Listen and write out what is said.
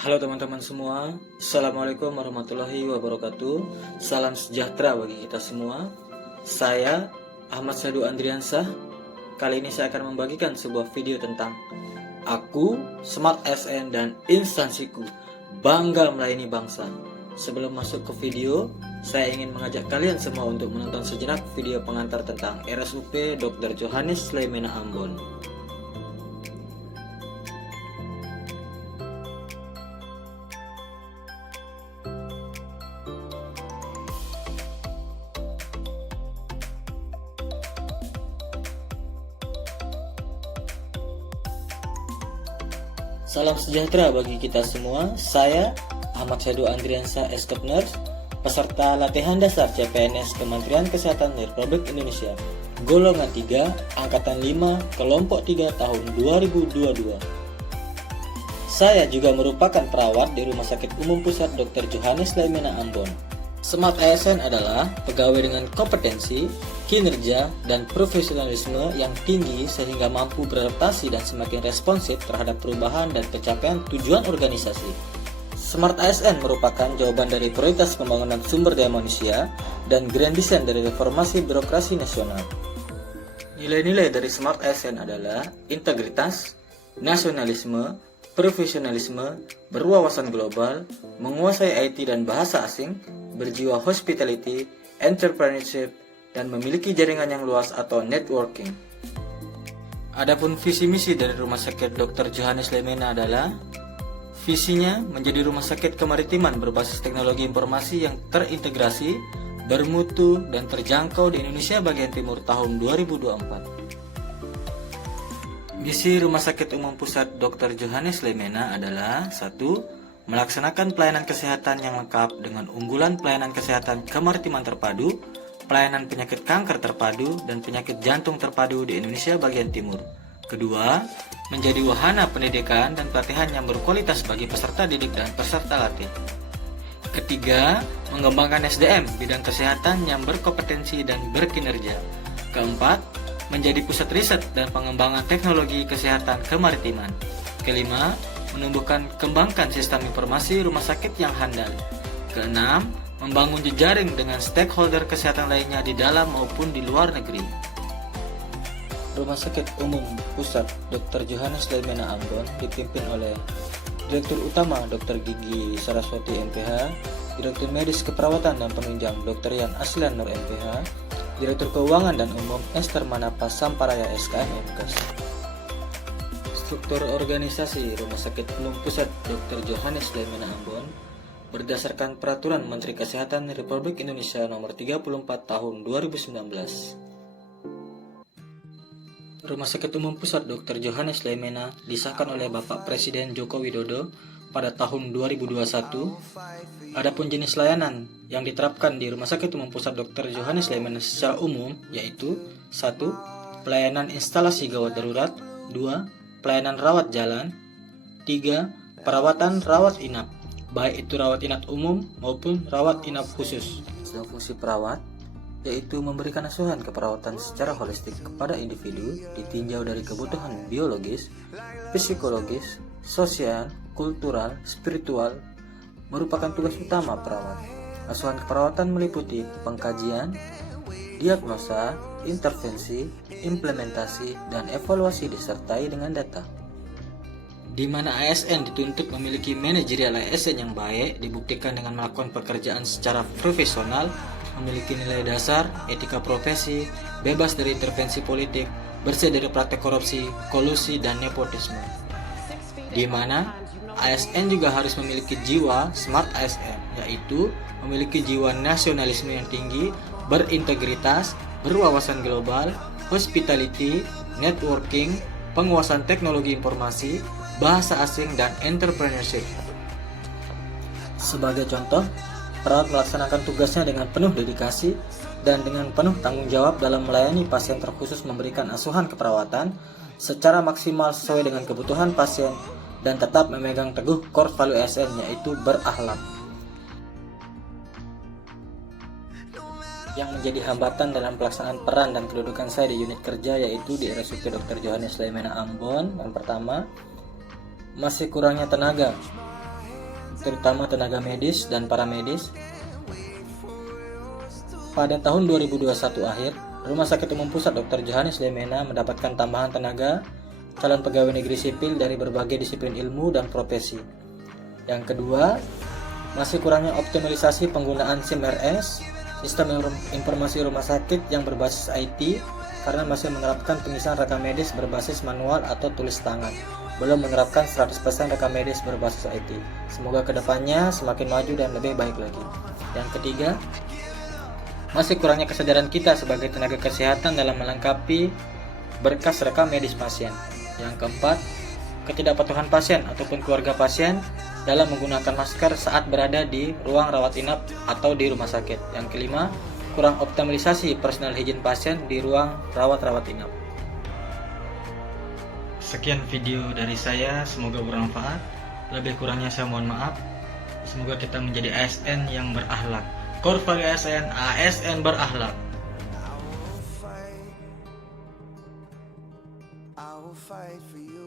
Halo teman-teman semua, Assalamualaikum warahmatullahi wabarakatuh. Salam sejahtera bagi kita semua. Saya Ahmad Sadu Andriansah. Kali ini saya akan membagikan sebuah video tentang aku, Smart ASN, dan instansiku bangga melayani bangsa. Sebelum masuk ke video, saya ingin mengajak kalian semua untuk menonton sejenak video pengantar tentang RSUP Dr. Johannes Leimena Ambon. Salam sejahtera bagi kita semua. Saya Ahmad Sadu Andriansah Eskepners, peserta latihan dasar CPNS Kementerian Kesehatan Republik Indonesia, golongan 3, angkatan 5, kelompok 3 tahun 2022. Saya juga merupakan perawat di Rumah Sakit Umum Pusat Dr. Johannes Leimena Ambon. Smart ASN adalah pegawai dengan kompetensi, kinerja, dan profesionalisme yang tinggi sehingga mampu beradaptasi dan semakin responsif terhadap perubahan dan pencapaian tujuan organisasi. Smart ASN merupakan jawaban dari prioritas pembangunan sumber daya manusia dan grand design dari reformasi birokrasi nasional. Nilai-nilai dari Smart ASN adalah integritas, nasionalisme, profesionalisme, berwawasan global, menguasai IT dan bahasa asing, berjiwa hospitality, entrepreneurship, dan memiliki jaringan yang luas atau networking. Adapun visi misi dari Rumah Sakit Dr. Johannes Leimena adalah visinya menjadi rumah sakit kemaritiman berbasis teknologi informasi yang terintegrasi, bermutu, dan terjangkau di Indonesia bagian timur tahun 2024. Misi Rumah Sakit Umum Pusat Dr. Johannes Leimena adalah 1. Melaksanakan pelayanan kesehatan yang lengkap dengan unggulan pelayanan kesehatan kemaritiman terpadu, pelayanan penyakit kanker terpadu, dan penyakit jantung terpadu di Indonesia bagian timur. Kedua, menjadi wahana pendidikan dan pelatihan yang berkualitas bagi peserta didik dan peserta latih. Ketiga, mengembangkan SDM bidang kesehatan yang berkompetensi dan berkinerja. Keempat, menjadi pusat riset dan pengembangan teknologi kesehatan kemaritiman. Kelima, menumbuhkan kembangkan sistem informasi rumah sakit yang handal. Keenam, membangun jejaring dengan stakeholder kesehatan lainnya di dalam maupun di luar negeri. Rumah Sakit Umum Pusat Dr. Johannes Leimena Ambon dipimpin oleh Direktur Utama Dr. Gigi Saraswati MPH, Direktur Medis Keperawatan dan Penunjang Dr. Yan Aslan Nur MPH, Direktur Keuangan dan Umum Esther Manapa Samparaya SKM MKes. Struktur organisasi Rumah Sakit Umum Pusat Dr. Johannes Leimena Ambon berdasarkan Peraturan Menteri Kesehatan Republik Indonesia Nomor 34 Tahun 2019. Rumah Sakit Umum Pusat Dr. Johannes Leimena disahkan oleh Bapak Presiden Joko Widodo pada tahun 2021. Adapun jenis layanan yang diterapkan di Rumah Sakit Umum Pusat Dr. Johannes Leimena secara umum yaitu 1. Pelayanan instalasi gawat darurat, 2. Pelayanan rawat jalan, 3. Perawatan rawat inap, baik itu rawat inap umum maupun rawat inap khusus. Fungsi perawat yaitu memberikan asuhan keperawatan secara holistik kepada individu ditinjau dari kebutuhan biologis, psikologis, sosial, kultural, spiritual, merupakan tugas utama perawat. Asuhan keperawatan meliputi pengkajian, diagnosa, intervensi, implementasi, dan evaluasi disertai dengan data. Di mana ASN dituntut memiliki manajerial ASN yang baik, dibuktikan dengan melakukan pekerjaan secara profesional, memiliki nilai dasar, etika profesi, bebas dari intervensi politik, bersih dari praktek korupsi, kolusi, dan nepotisme. Di mana ASN juga harus memiliki jiwa Smart ASN, yaitu memiliki jiwa nasionalisme yang tinggi, berintegritas, berwawasan global, hospitality, networking, penguasaan teknologi informasi, bahasa asing, dan entrepreneurship. Sebagai contoh, perawat melaksanakan tugasnya dengan penuh dedikasi dan dengan penuh tanggung jawab dalam melayani pasien, terkhusus memberikan asuhan keperawatan secara maksimal sesuai dengan kebutuhan pasien dan tetap memegang teguh core value ASN, yaitu berakhlak. Yang menjadi hambatan dalam pelaksanaan peran dan kedudukan saya di unit kerja yaitu di RSUP Dr. Johannes Leimena Ambon. Yang pertama, masih kurangnya tenaga. terutama tenaga medis dan paramedis. Pada tahun 2021 akhir, Rumah Sakit Umum Pusat Dr. Johannes Lemena mendapatkan tambahan tenaga calon pegawai negeri sipil dari berbagai disiplin ilmu dan profesi. Yang kedua, masih kurangnya optimalisasi penggunaan SIM-RS, Sistem Informasi Rumah Sakit yang berbasis IT, karena masih menerapkan pengisian rekam medis berbasis manual atau tulis tangan, belum menerapkan 100% rekam medis berbasis IT. Semoga kedepannya semakin maju dan lebih baik lagi. Yang ketiga, masih kurangnya kesadaran kita sebagai tenaga kesehatan dalam melengkapi berkas rekam medis pasien. Yang keempat, ketidakpatuhan pasien ataupun keluarga pasien dalam menggunakan masker saat berada di ruang rawat inap atau di rumah sakit. Yang kelima, kurang optimalisasi personal hygiene pasien di ruang rawat inap. Sekian video dari saya, semoga bermanfaat. Lebih kurangnya saya mohon maaf. Semoga kita menjadi ASN yang berakhlak. Korpa ASN berakhlak. I will fight for you.